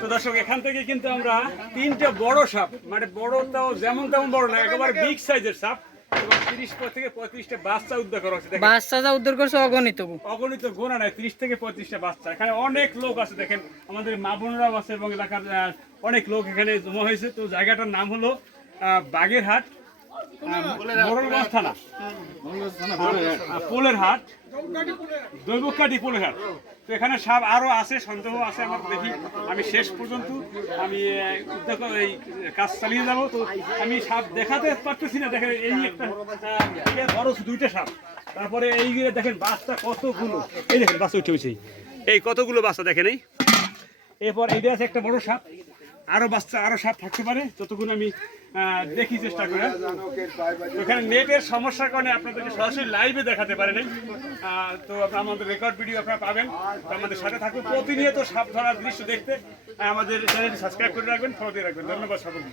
তো দর্শক এখান থেকে কিন্তু আমরা তিনটে বড় সাপ, মানে বড়টাও যেমন তেমন বড় না, একেবারে বিগ সাইজের সাপ এবং 30 থেকে 35টা বাচ্চা উদ্ধার করা হচ্ছে। বাচ্চা যা উদ্ধার করছে অগণিত অগণিত গোনা নাই, 30 থেকে 35টা বাচ্চা। এখানে অনেক লোক আছে, দেখেন আমাদের মা বোনরাও আছে এবং এলাকার অনেক লোক এখানে জমা হয়েছে। তো জায়গাটার নাম হলো বাগেরহাট, মোড়লগঞ্জ থানা, পোলের হাট, দৈবকাটি পোলের হাট। তো এখানে সাপ আরো আছে, সন্দেহ আছে আমার, দেখি আমি শেষ পর্যন্ত আমি এই কাজ চালিয়ে যাব। তো আমি সাপ দেখাতে পারতেছি না, দেখেন এই একটা বড় দুইটা সাপ, তারপরে এই দেখেন বাচ্চা কতগুলো, এই দেখেন বাচ্চা উঠে উঠেছে, এই কতগুলো বাচ্চা দেখেন। এরপর এইটা আছে একটা বড় সাপ, আরো বাচ্চা আরো সাপ থাকতে পারে, যতগুলো আমি দেখি চেষ্টা করে। এখানে নেটের সমস্যার কারণে আপনাদেরকে সরাসরি লাইভে দেখাতে পারে নাই। তো আমাদের রেকর্ড ভিডিও আপনারা পাবেন। তো আমাদের সাথে থাকুন, প্রতিনিয়ত সাপ ধরার দৃশ্য দেখতে আমাদের চ্যানেলটি সাবস্ক্রাইব করে রাখবেন, ফলো দিয়ে রাখবেন। ধন্যবাদ সকলকে।